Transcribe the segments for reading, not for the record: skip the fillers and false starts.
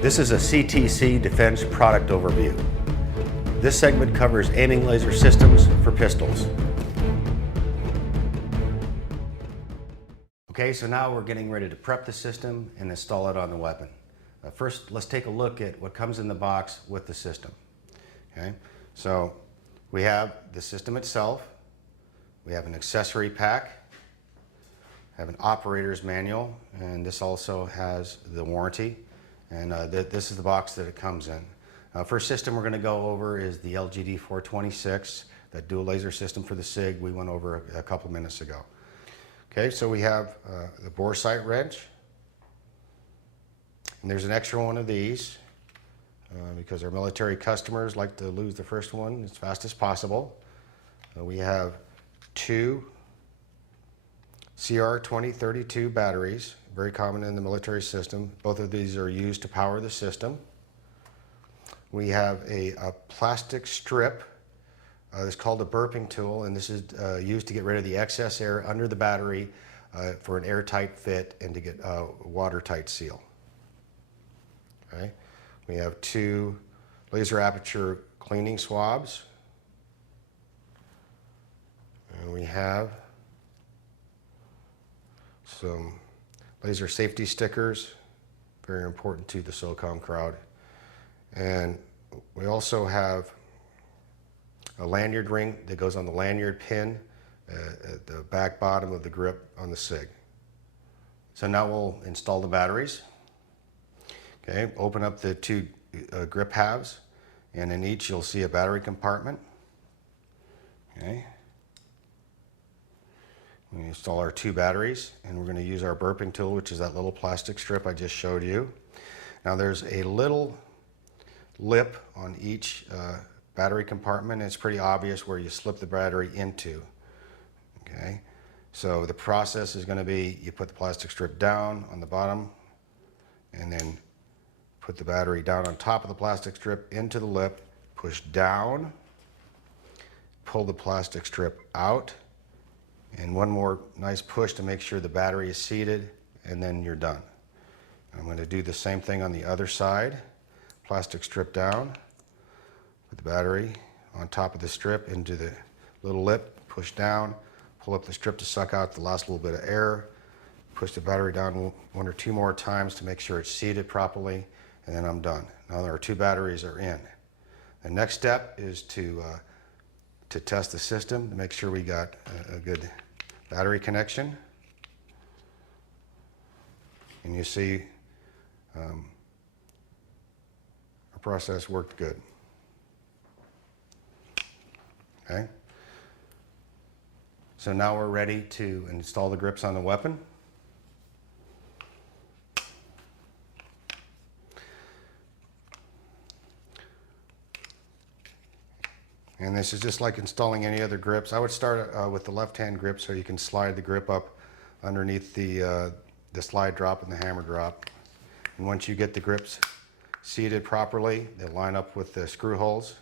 This is a CTC Defense product overview. This segment covers aiming laser systems for pistols. Okay, so now we're getting ready to prep the system and install it on the weapon. First, let's take a look at what comes in the box with the system. Okay, so we have the system itself, we have an accessory pack, have an operator's manual, and this also has the warranty. And this is the box that it comes in. First system we're going to go over is the LGD 426, that dual laser system for the SIG we went over a couple minutes ago. Okay, so we have the bore sight wrench, and there's an extra one of these because our military customers like to lose the first one as fast as possible. We have two CR2032 batteries, very common in the military system. Both of these are used to power the system. We have a plastic strip. It's called a burping tool, and this is used to get rid of the excess air under the battery for an airtight fit and to get a watertight seal. Okay. We have two laser aperture cleaning swabs. And we have some laser safety stickers, very important to the SOCOM crowd. And we also have a lanyard ring that goes on the lanyard pin at the back bottom of the grip on the SIG. So now we'll install the batteries. Okay, open up the two grip halves, and in each you'll see a battery compartment. Okay. We install our two batteries, and we're going to use our burping tool, which is that little plastic strip I just showed you. Now there's a little lip on each battery compartment. It's pretty obvious where you slip the battery into. Okay, so the process is going to be you put the plastic strip down on the bottom, and then put the battery down on top of the plastic strip into the lip, push down, pull the plastic strip out, and one more nice push to make sure the battery is seated, and then you're done. I'm going to do the same thing on the other side. Plastic strip down, put the battery on top of the strip into the little lip, push down, pull up the strip to suck out the last little bit of air, push the battery down one or two more times to make sure it's seated properly, and then I'm done. Now our two batteries are in. The next step is to test the system to make sure we got a good battery connection. And you see our process worked good. Okay. So now we're ready to install the grips on the weapon. And this is just like installing any other grips. I would start with the left-hand grip so you can slide the grip up underneath the slide drop and the hammer drop. And once you get the grips seated properly, they'll line up with the screw holes,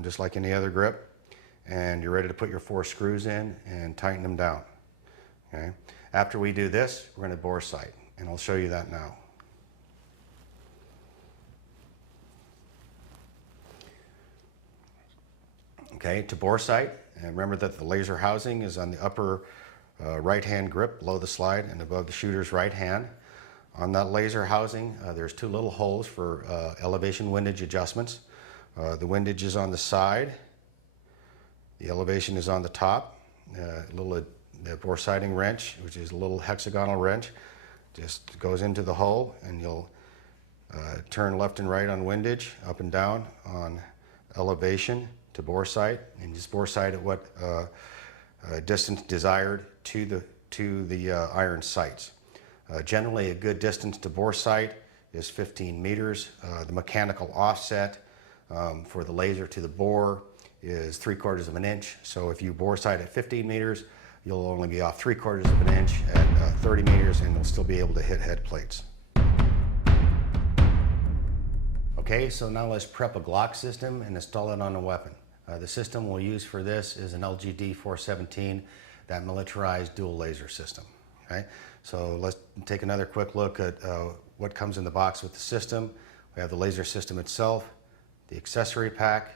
just like any other grip. And you're ready to put your 4 screws in and tighten them down. Okay. After we do this, we're going to bore sight, and I'll show you that now. Okay, to bore sight, and remember that the laser housing is on the upper right-hand grip below the slide and above the shooter's right hand. On that laser housing, there's 2 little holes for elevation windage adjustments. The windage is on the side. The elevation is on the top. The bore sighting wrench, which is a little hexagonal wrench, just goes into the hole, and you'll turn left and right on windage, up and down on elevation to bore sight, and just bore sight at what distance desired to the iron sights. Generally, a good distance to bore sight is 15 meters. The mechanical offset for the laser to the bore is 3/4 of an inch. So if you bore sight at 15 meters, you'll only be off 3/4 of an inch at 30 meters, and you'll still be able to hit head plates. Okay, so now let's prep a Glock system and install it on a weapon. The system we'll use for this is an LGD 417, that militarized dual laser system. Okay, so let's take another quick look at what comes in the box with the system. We have the laser system itself, the accessory pack,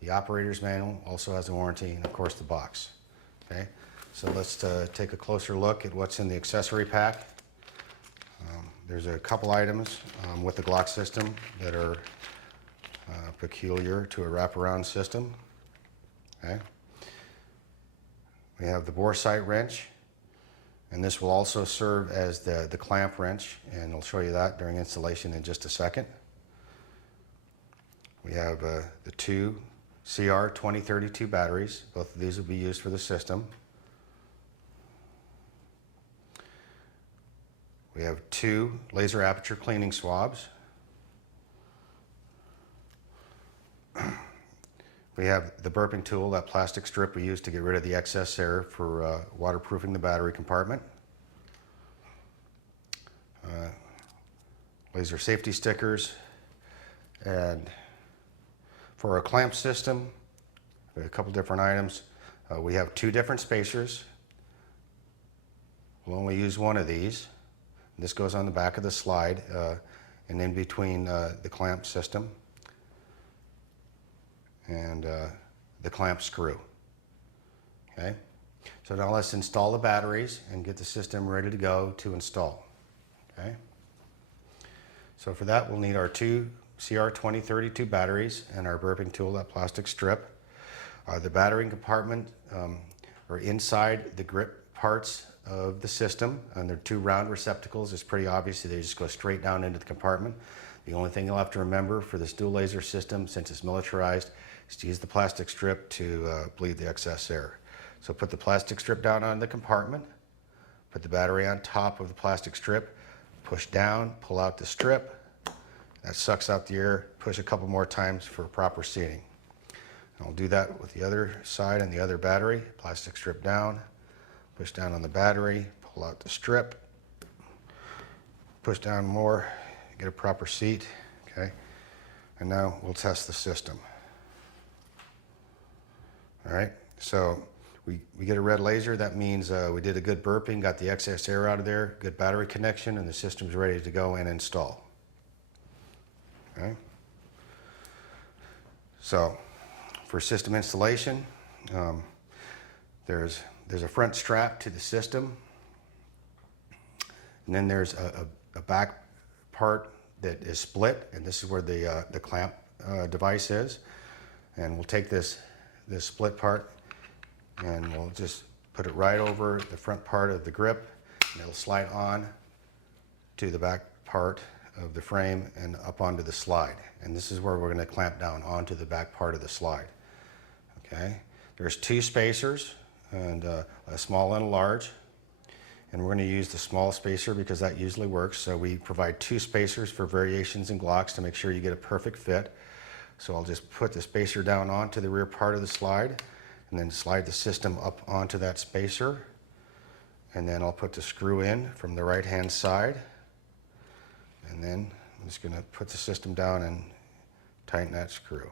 the operator's manual, also has a warranty, and of course the box. Okay, so let's take a closer look at what's in the accessory pack. There's a couple items with the Glock system that are peculiar to a wraparound system. Okay. We have the bore sight wrench, and this will also serve as the clamp wrench, and I'll show you that during installation in just a second. We have the two CR2032 batteries. Both of these will be used for the system. We have two laser aperture cleaning swabs. We have the burping tool, that plastic strip we use to get rid of the excess air for waterproofing the battery compartment. Laser safety stickers. And for our clamp system, we have a couple different items. We have two different spacers. We'll only use one of these. This goes on the back of the slide and in between the clamp system and the clamp screw. Okay, so now let's install the batteries and get the system ready to go to install. Okay, so for that we'll need our two CR2032 batteries and our burping tool, that plastic strip. The battery compartment are inside the grip parts of the system, and they're two round receptacles. It's pretty obvious that they just go straight down into the compartment. The only thing you'll have to remember for this dual laser system, since it's militarized, is to use the plastic strip to bleed the excess air. So put the plastic strip down on the compartment, put the battery on top of the plastic strip, push down, pull out the strip. That sucks out the air. Push a couple more times for proper seating. And I'll do that with the other side and the other battery. Plastic strip down, push down on the battery, pull out the strip, push down more, get a proper seat. Okay, and now we'll test the system. All right, so we get a red laser. That means we did a good burping, got the excess air out of there, good battery connection, and the system's ready to go and install. Okay. So for system installation, there's a front strap to the system, and then there's a back part that is split, and this is where the clamp device is. And we'll take this split part and we'll just put it right over the front part of the grip, and it'll slide on to the back part of the frame and up onto the slide. And this is where we're going to clamp down onto the back part of the slide. Okay, there's two spacers, and a small and a large, and we're going to use the small spacer because that usually works. So we provide two spacers for variations in Glocks to make sure you get a perfect fit. So I'll just put the spacer down onto the rear part of the slide and then slide the system up onto that spacer, and then I'll put the screw in from the right hand side, and then I'm just going to put the system down and tighten that screw.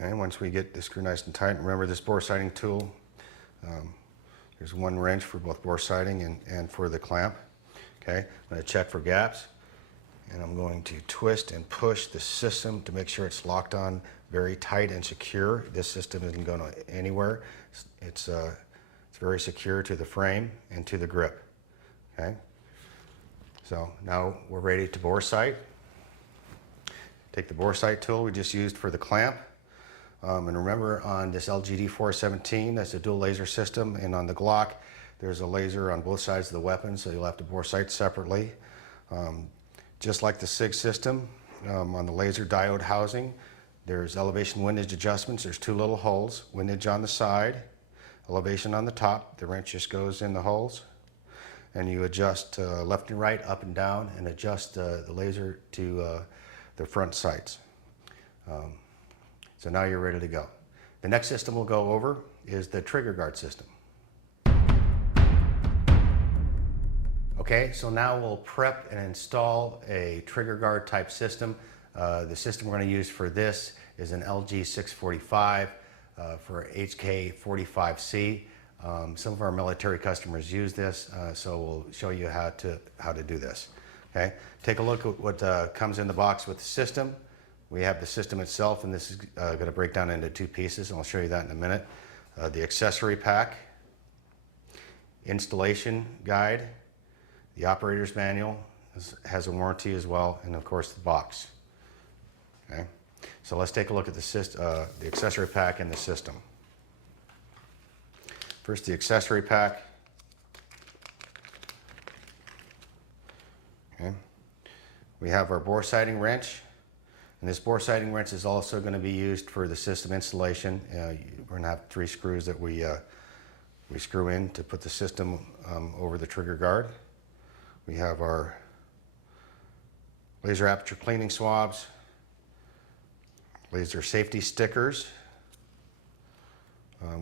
Okay, once we get the screw nice and tight, remember this bore sighting tool, there's one wrench for both bore sighting and for the clamp. Okay, I'm going to check for gaps, and I'm going to twist and push the system to make sure it's locked on very tight and secure. This system isn't going anywhere. It's very secure to the frame and to the grip. Okay, so now we're ready to bore sight. Take the bore sight tool we just used for the clamp. And remember, on this LGD 417, that's a dual laser system, and on the Glock, there's a laser on both sides of the weapon, so you'll have to bore sight separately. Just like the SIG system, on the laser diode housing, there's elevation windage adjustments. There's two little holes, windage on the side, elevation on the top. The wrench just goes in the holes, and you adjust left and right, up and down, and adjust the laser to the front sights. So now you're ready to go. The next system we'll go over is the trigger guard system. Okay, so now we'll prep and install a trigger guard type system. The system we're going to use for this is an LG 645 for HK45C. Some of our military customers use this, so we'll show you how to do this. Okay, take a look at what comes in the box with the system. We have the system itself, and this is going to break down into two pieces, and I'll show you that in a minute. The accessory pack, installation guide, the operator's manual has a warranty as well, and of course the box. Okay, so let's take a look at the accessory pack and the system. First, the accessory pack. Okay, we have our bore sighting wrench, and this bore sighting wrench is also going to be used for the system installation. We're going to have 3 screws that we screw in to put the system over the trigger guard. We have our laser aperture cleaning swabs, laser safety stickers.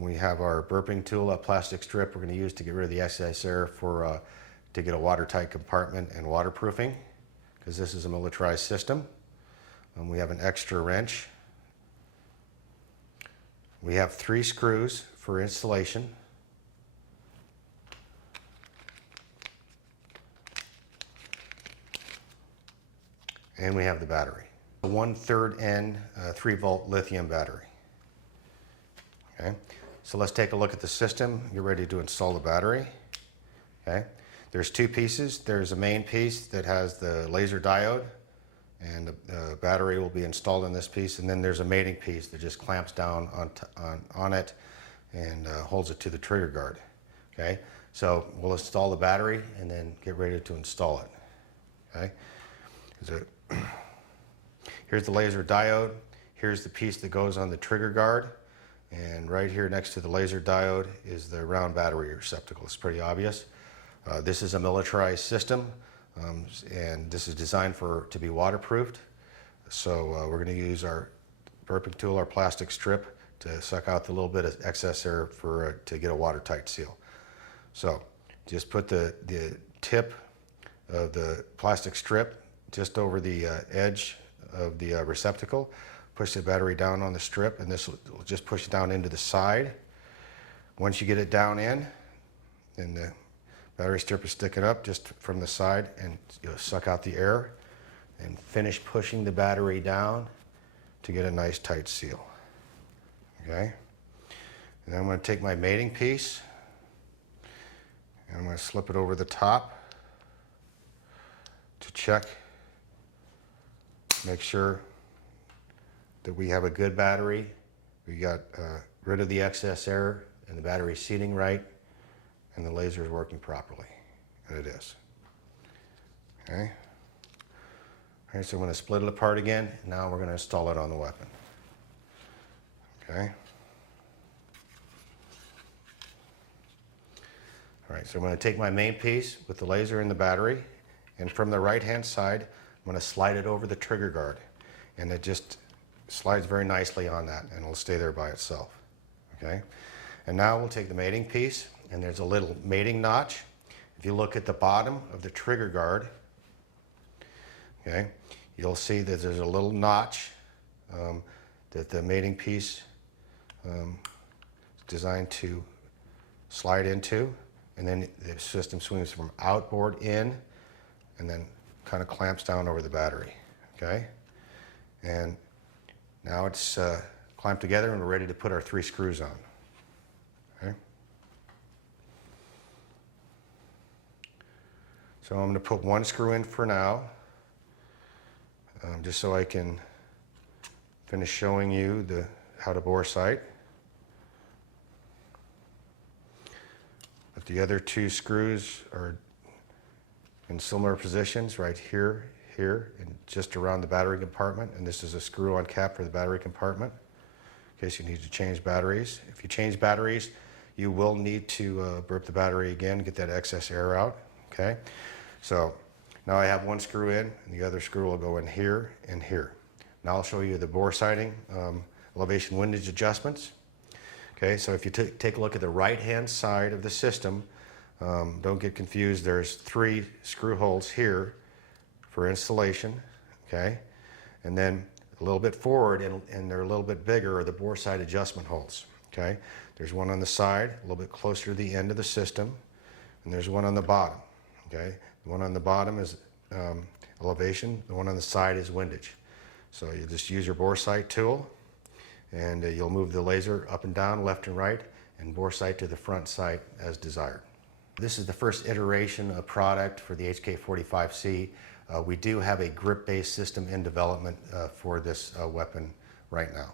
We have our burping tool, a plastic strip we're going to use to get rid of the excess air to get a watertight compartment and waterproofing, because this is a militarized system. We have an extra wrench. We have 3 screws for installation. And we have the battery. A 1/3 N 3-volt lithium battery. Okay, so let's take a look at the system. Get ready to install the battery. Okay, there's 2 pieces. There's a main piece that has the laser diode, and the battery will be installed in this piece. And then there's a mating piece that just clamps down on it and holds it to the trigger guard. Okay, so we'll install the battery and then get ready to install it. Okay, here's the laser diode. Here's the piece that goes on the trigger guard. And right here next to the laser diode is the round battery receptacle. It's pretty obvious. This is a militarized system, and this is designed to be waterproofed. So we're going to use our burping tool, our plastic strip, to suck out the little bit of excess air to get a watertight seal. So just put the tip of the plastic strip just over the edge of the receptacle. Push the battery down on the strip, and this will just push it down into the side. Once you get it down in, and the battery strip is sticking up just from the side, and you'll suck out the air and finish pushing the battery down to get a nice tight seal. Okay, and then I'm going to take my mating piece and I'm going to slip it over the top to check, make sure that we have a good battery. We got rid of the excess air, and the battery's seating right, and the laser is working properly, and it is. Okay. All right, so I'm going to split it apart again. Now we're going to install it on the weapon. Okay. All right, so I'm going to take my main piece with the laser and the battery, and from the right-hand side, I'm going to slide it over the trigger guard, and it just slides very nicely on that, and it'll stay there by itself. Okay, and now we'll take the mating piece, and there's a little mating notch. If you look at the bottom of the trigger guard, okay, you'll see that there's a little notch that the mating piece is designed to slide into, and then the system swings from outboard in, and then kind of clamps down over the battery. Okay, and now it's clamped together, and we're ready to put our 3 screws on. Okay. So I'm going to put 1 screw in for now, just so I can finish showing you how to bore sight. But the other 2 screws are in similar positions, right here, and just around the battery compartment. And this is a screw-on cap for the battery compartment, in case you need to change batteries. If you change batteries, you will need to burp the battery again, get that excess air out. Okay, so now I have 1 screw in, and the other screw will go in here and here. Now I'll show you the bore sighting, elevation windage adjustments. Okay, so if you take a look at the right-hand side of the system, don't get confused. There's 3 screw holes here for installation, okay? And then a little bit forward, and they're a little bit bigger, are the bore side adjustment holes, okay? There's one on the side, a little bit closer to the end of the system, and there's one on the bottom, okay? The one on the bottom is elevation, the one on the side is windage. So you just use your bore sight tool, and you'll move the laser up and down, left and right, and bore sight to the front sight as desired. This is the first iteration of product for the HK45C. We do have a grip-based system in development for this weapon right now.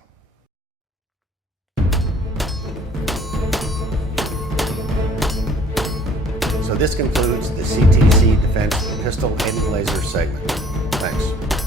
So this concludes the CTC Defense pistol aiming laser segment. Thanks.